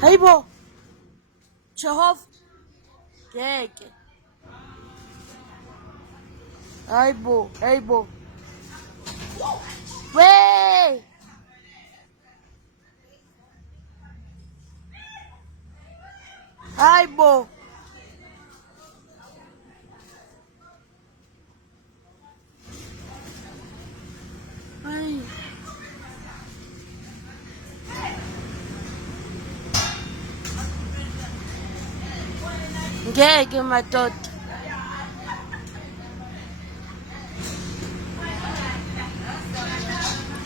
Hayibo, Jehova, ngeke. Hayibo. Wey! Hayibo. Hayi. Ngeke madoda.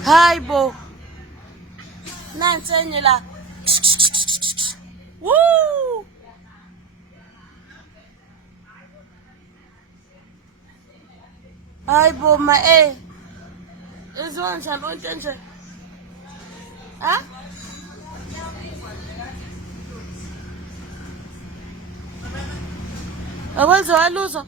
Hayibo. Nansi enye la. Woo! Hayibo ma Iziwa njalo into nje. Ha? Akwenziwa lutho.